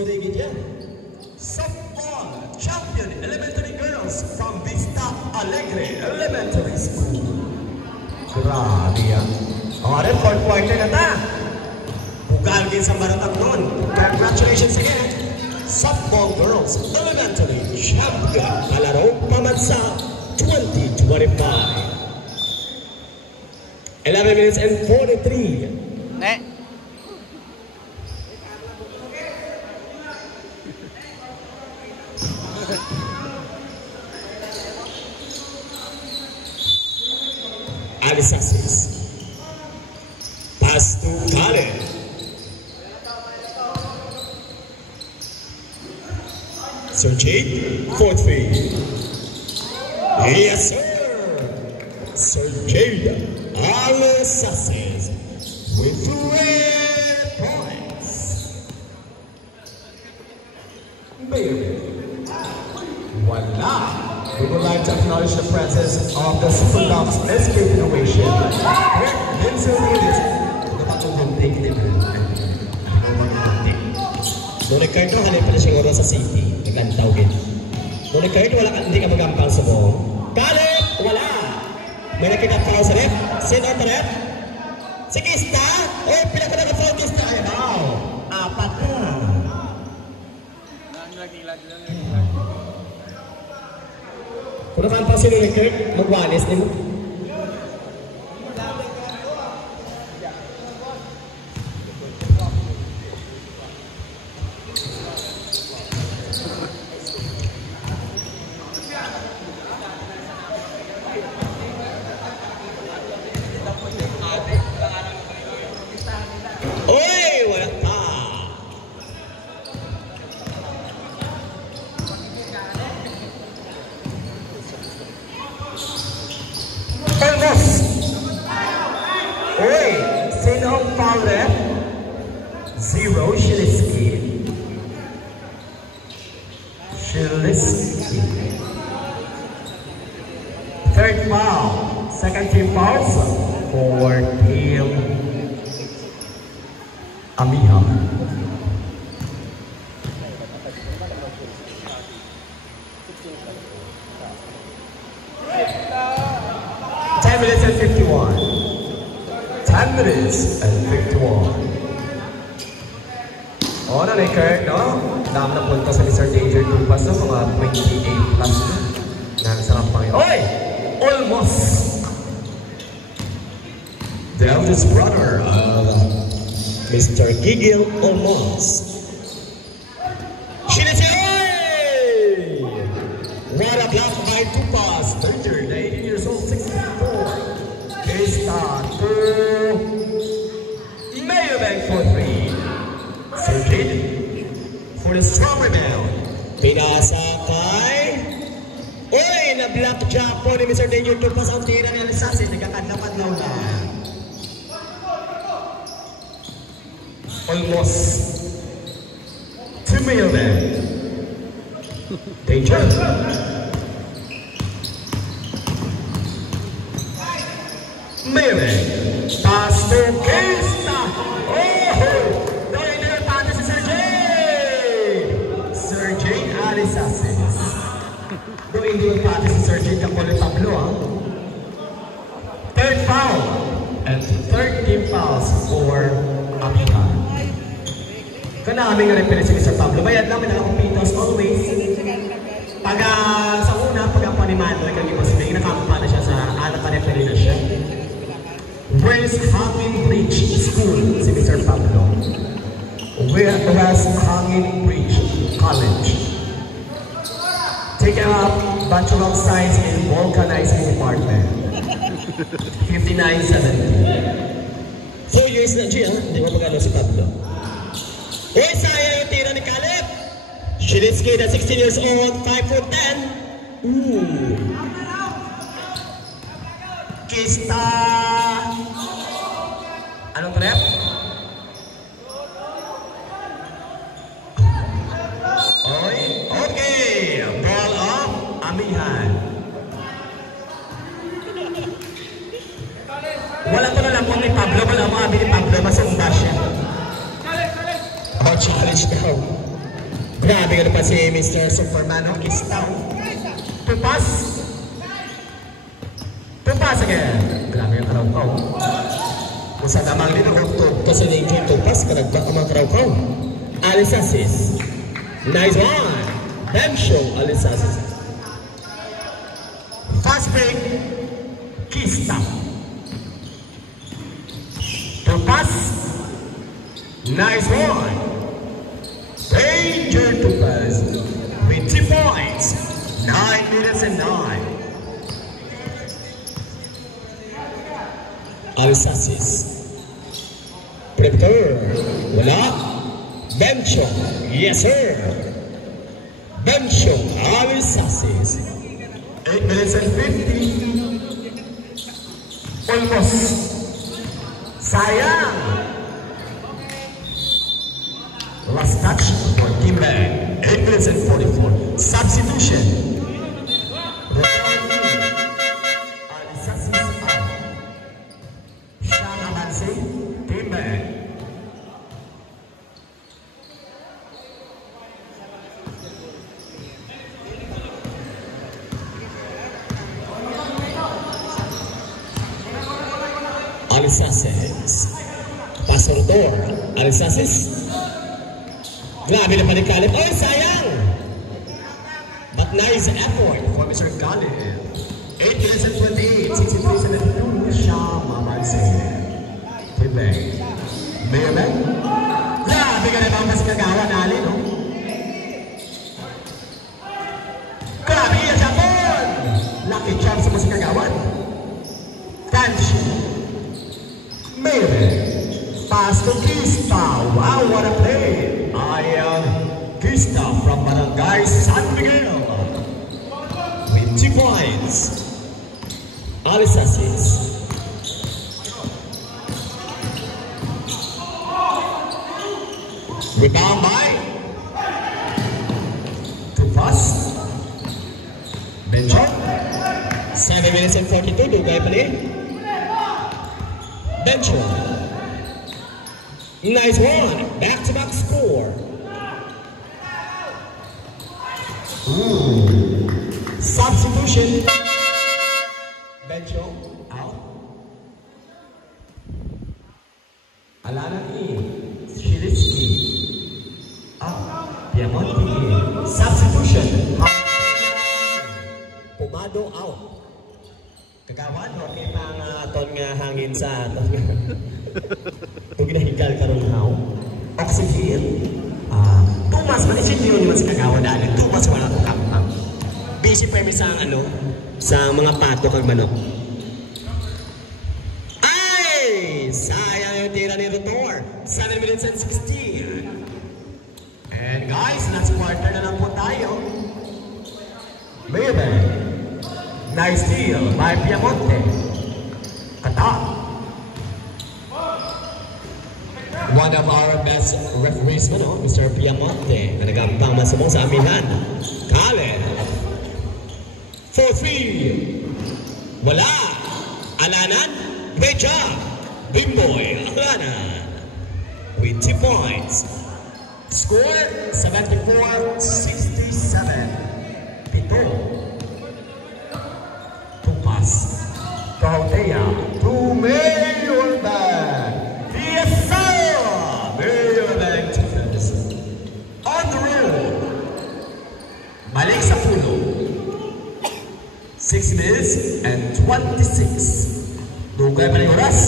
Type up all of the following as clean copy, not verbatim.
Rodriguez yan. Softball champion elementary girls from Vista Alegre Elementary School. Grabe yan. O rin, 4th quarter na ta. Bugalgin sa maratag nun. Congratulations again. Softball girls elementary champion. Kalaro pamansa 2025. 11 minutes and 43. Alisasis. Pass to Karen. Sir Jade, 4th field. Yes, sir. Sir Jade Alisasis with 3 points. Baby. Voila. We would like to acknowledge the presence of the Super Dogs Escape Innovation. Vincent Davis. Nung nag-card no, halip pala siguro sa city. Naglantaw din. Nung nag-card, hindi ka magampang sa buong. Kalip! Wala! May nakita foul sa ref? Sino ang ref? Si Kista? O, pinaka-naka-foul Kista. Ayaw! 4 na. Kung nakampang sino nag-card, mag-walis din mo. Third foul. Second team fouls for Team Amiha. Minutes and 51. 10 minutes and 51. O, na-record, no? Dami na punta sa Mr. Danger 2 plus, no? Mga 28 plus na. Sarap pang yun. Oy! Almost! The eldest brother of Mr. Gigil Almost. Shinete! What a block by 2 pass. Danger, 18 years old, 64. Kista to Maybank for 3. Sir Jaden for the strong rebound. Pinasa kay Oy! Na-block jump po ni Mr. Danger to pass ang tira ni Alisasis. Nagkakadlaw-adlaw na. Almost to Maybank. Danger. Maybank. Pass to Kista. Oh! Doy pati si Sir Jade. Sir Jade Alisasis. Doy pati si Sir Jade Kapoli Pablo. Third foul. And 13 fouls for Amiha. Kanami nga rin pala si Mr. Pablo. Bayad lang, may nakakumpitos always. Pag sa una, pag ang panimano, ay kami mas may nakampa na siya sa anak na referee na siya. West Hanging Bridge School, si Mr. Pablo. West Hanging Bridge College. Taking up Bachelor of Science in Vulcanizing Department. 59-70. 4 years na siya, hindi mo pagano si Pablo. Uy, sayang yung tira ni Caleb. Shilitsky na 16 years old, 5'10". Ooh. Kista. Anong trap? Oy, okay. Ball off, Amihan. Wala ko na lang po ni Pablo. Wala mo abi ni Pablo. Masumba siya. About challenge daw. Grabe ka na pa si Mr. Superman Kistaw. Tupas. Tupas again. Grabe yung karaw-kaw. Kung sa damang din ako kasi naging tupas ka nagbak ang mga karaw-kaw. Alisasis. Nice one. Bencho Alisasis. Fast break. Kistaw. Tupas. Nice one. Danger Tupas with 2 points. 9 minutes and 9. Alisasis. Prepare. Wala. Bencho. Yes, sir. Bencho. Alisasis. 8 minutes and 50. Almost. Sayang. Last touch for Team Bang. 8 minutes and 44. Substitution. Alisasis out. Sean Amansi, Team Bang. Alisasis. Pasortor. Alisasis. Grabe na panikalip. Oh, sayang! But nice effort for Mr. Galib. 8 minutes and 28. 63-72. Shama Mansi. Tibay. Mayor Ben? Grabe ka na ba mas kagawa natin, no? Grabe yan siya po! Lucky chance sa mas kagawan. Tanshi. Mayor Ben. Pass to Kista. Wow, what a play! Kista from Barangay San Miguel with 2 points. Alisasis. Rebound by Tupas. Bencho. 7 minutes and 42. Dugay pa rin. Bencho. Nice one. Back-to-back score. Substitution. Bencho out. Alana in. Shiliski out. Piamonte in. Substitution. Pumado out. Kagawan o kaya pang aton nga hangin sa aton nga. Kung ginahigal ka rin how. Oxygen. Tumas, manisip yun naman sa kagawan dahil. Tumas wala kong kampang. Busy pa yung sa mga pato kag manok. Ay! Sayang yung tira ni Rotor. 7 minutes and 16. And guys, last quarter na lang po tayo. Maybe. Nice steal by Piamonte. Kata. One of our best referees, Mr. Piamonte, na nagampang masumong sa amihan. Kale. 4-3. Wala. Alanan. Great job. Bimboy. Alanan. With 2 points. Score 74-67. Pito. Tupas. Tautea. To Mayor Bang. Yes, sir. Mayor Bang Tupas. On the road. Balik sa pulo. 6 minutes and 26. Dugay pa rin oras.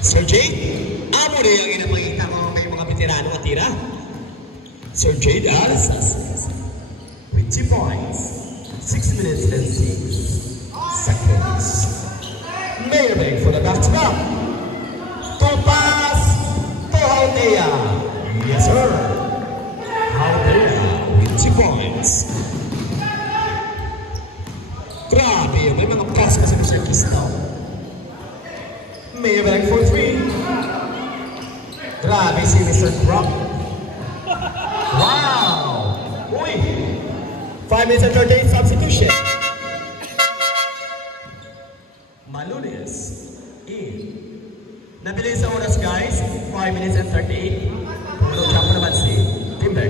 Sir Jade, amo na yung inapangita mo kay mga veterano at tira. Sir Jade Alisasis with 2 points. 6 minutes and 6 seconds. Mayor Bang for the back-to-back. Tupas to Hautea. Yes, sir. Hautea with 2 points. Grabe, may mga pass pa si Mr. Kistaw. Mayor Bang for 3. Grabe si Mr. Brock. Wow! Uy! 5 minutes and 38 substitution. Nabilis sa oras guys, 5 minutes and 38. Puro jump naman si Timber.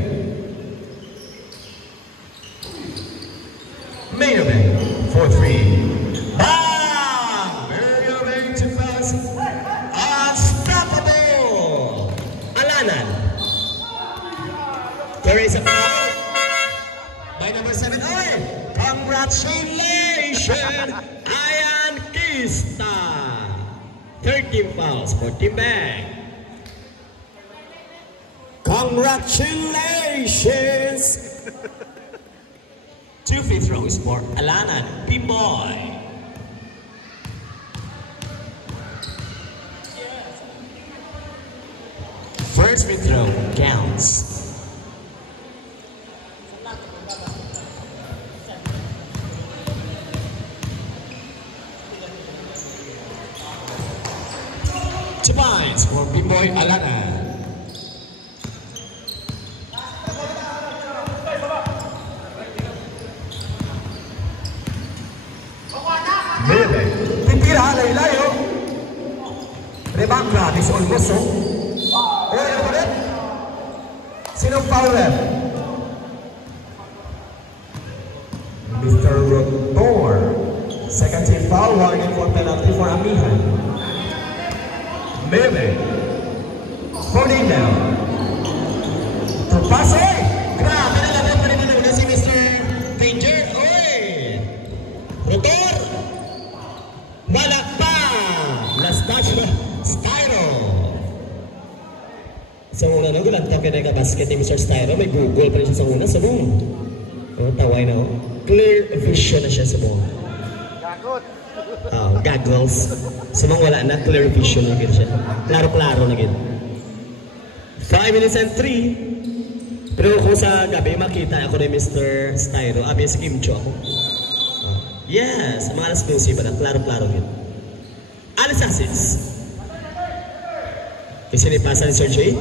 Main event, 4-3. Bang! Main event to pass. Unstoppable! Alanan. There is a foul by number 7. Oh, congratulations, Ayan Kista. 13 fouls for Timbang. Congratulations. 2 free throws for Alanan Pimboy. First free throw counts. Two points for Pimboy Alanan. Mele, titira layo. Rebound grab is almost so. Oh, ano ulit? Sino fouler? Mr. Rotor. Second team foul, warning for penalty for Amihan. Mele, 14 down. Terpase. Grabe na lang pa rin na si Mr. Danger. Oy! Rotor. Wala pa! Last touch na Styro. Sa una na gulantang pinagabasket ni Mr. Styro, may Google pa rin siya sa una sa boom. Oh, taway na oh. Clear vision na siya sa boom. Gagot! Oh, goggles. Sa mga wala na, clear vision na siya. Klaro-klaro na gid. 5 minutes and 3. Pero kung sa gabi makita ako ni Mr. Styro, abis Kimcho ako. Yes, mga alas 12 ba na? Klaro-klaro yun. Alas Asis. Isinipasa ni Sir Jay.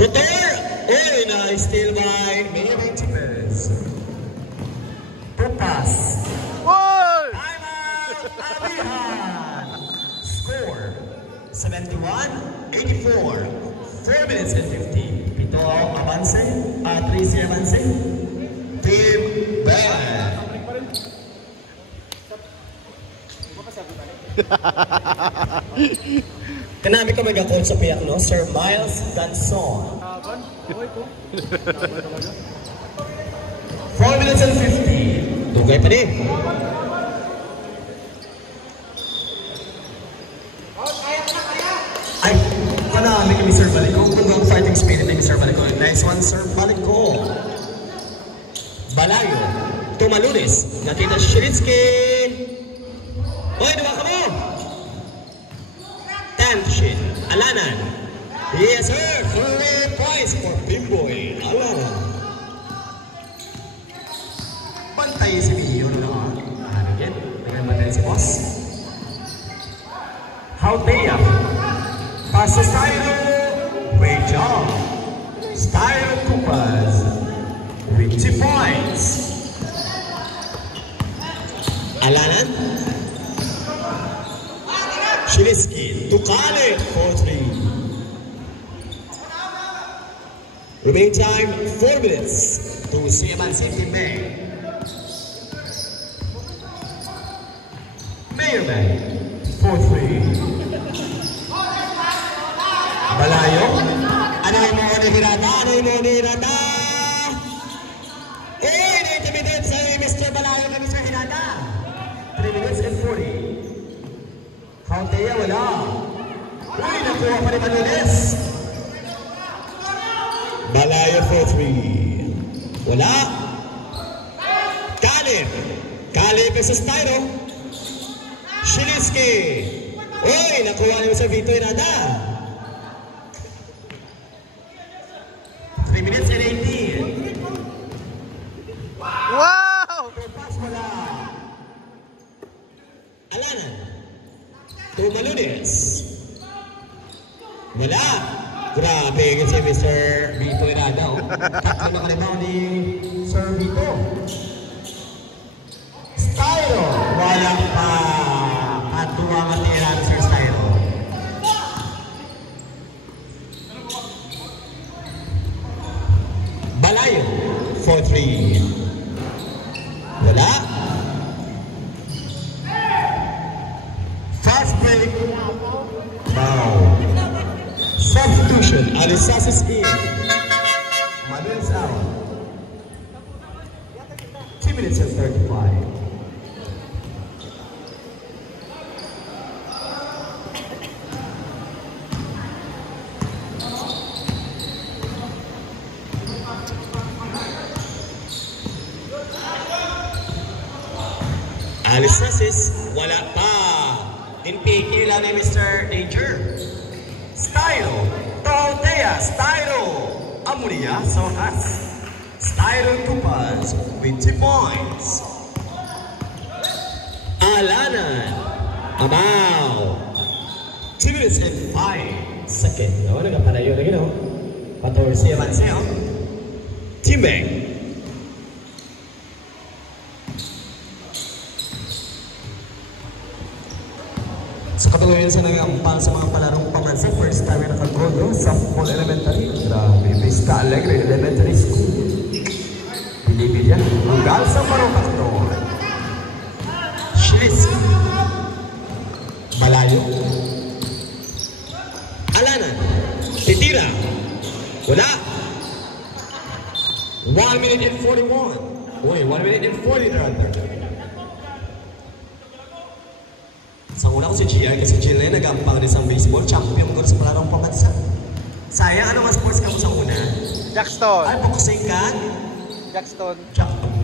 Rotor! Oy, na-steal by Mia Benchimez. Pupas. Time out! Amihan! Score 71-84. 4 minutes and 50. Pito Avance. 3 Avance. Team Bang. Kanami ka mag-call sa piyak, no? Sir Miles Danson. 4 minutes and 50. Dugay pa din. Ay, kanami kami Sir Balico. Kung ang fighting spirit ni Sir Balico. Nice one, Sir Balico. Balayo. Tumalunis. Nakita Shiritsky. Oy, diba ka mo? 10th shit. Alanan. Yes, sir. 3 points for Pimboy. Alanan. Pantay si Mio na naman. Ano yan? Nagpantay si boss. Hautea. Pass to Styro. Great job. Styro Kupas. With 2 points. Alanan. Shiliski, Tukale, 4-3. Remaining time, 4 minutes. To Siaman City, May. Mayorman, 4-3. Balayo. Anay mo ni Hirata, anay mo ni Hirata. Eh, na-intimidate sa Mr. Balayo kay Mr. Hirata. 3 minutes and 40. Hautea wala. Uy, nakuha pa ni Manulis. Balayo 4-3. Wala. Kalib. Kalib versus Styro. Shiliski. Uy, nakuha niyo sa Vito Inada. 3 minutes and 18. Wow! Pass wala. Alanan. Tumalunis. Wala. Grabe yun si Mr. Vito Irada. Tatlo na kalimaw ni Sir Vito. Styro. Wala pa. At tuwa matira ni Sir Styro. 3. Wala. Fast break. Foul. Substitution. Alisas is in. Manuel's out. 2 minutes and 35. Alisasis, wala pa. Tinpiki lang ni Mr. Danger. Stylo, Tortea, Stylo, Amuria, Sohas. Stylo Tupas with 2 points. Alanan, Abaw. 2 minutes and 5 seconds. Oh, nagapalayo na gino. 14 avanseo. Timbang. Sa katuluyan sa nangampal sa mga palarong pamansa, first time na nakagolo sa Softball Elementary. Grabe, Vista Alegre Elementary School. Pilipid yan. Hanggal sa Marocacto. Shilis. Balayo. Alanan. Titira. Wala. 1 minute and 41. Uy, 1 minute and 40 rather. Sa una ko si Gia, kasi Gia na nag-ampang din sa baseball, champion ko sa palarong pamansa. Sayang, ano mga sports ka mo sa una? Jackstone. Ay, focusing ka? Jackstone. Jackstone.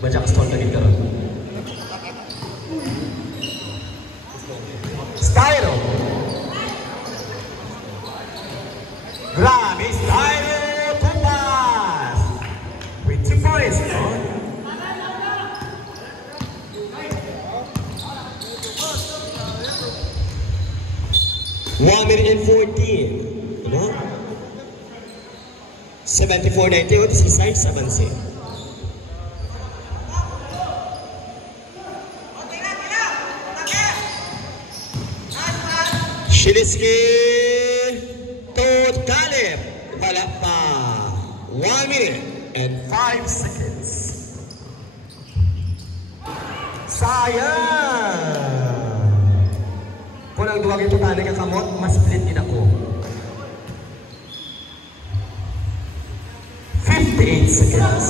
Ba Jackstone na ka ron? Stylo. Grabe, Stylo Tupas! With 2 points, no? One minute and 14. Ano? 74-90. This is side 7-6. Shiliski Toad Caleb. Wala pa. 1 minute and 5 seconds. Sayang! Kung ang duwag ito tali kakamot, mas split din ako. 58 seconds.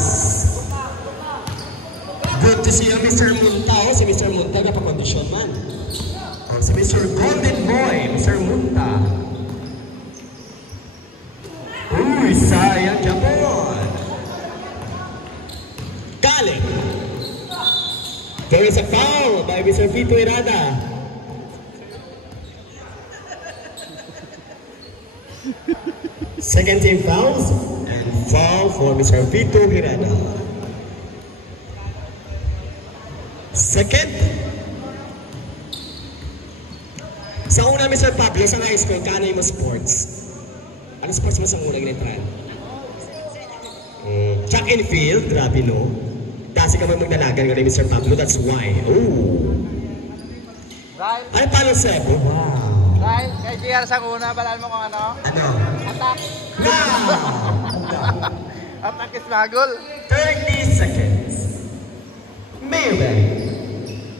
Good to see you, Mr. Munta. Si Mr. Munta na pa-condition man. Si Mr. Golden Boy, Mr. Munta. Uy, sayang Japon. Galing. There is a foul by Mr. Vito Irada. Second team fouls and foul for Mr. Vito Hirada. Second. Sa una, Mr. Pablo, sa high school, kano yung sports? Ano sports mo sa una ginitran? Track and field, grabe no? Kasi ka magdalagan nga ni Mr. Pablo, that's why. Ooh. Right. Ay, paano sebo? Wow. Right. Kay GR sa una, balaan mo kung ano? Ano? Attack. Wow! Attack is magol. 30 seconds. Maybe.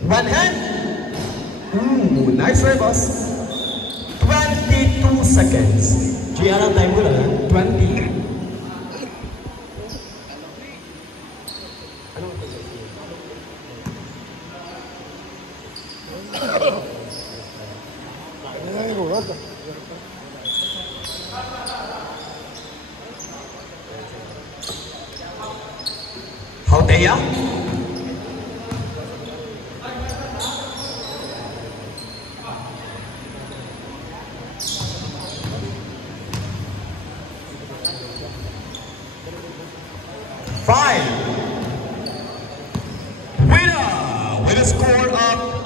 One hand. Ooh, nice try, boss. 22 seconds. GR ang time mo lang, 20. Hauteya. Five. Winner with a score of 7-6.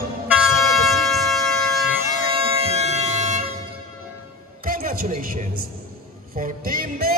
Congratulations for Team Bay.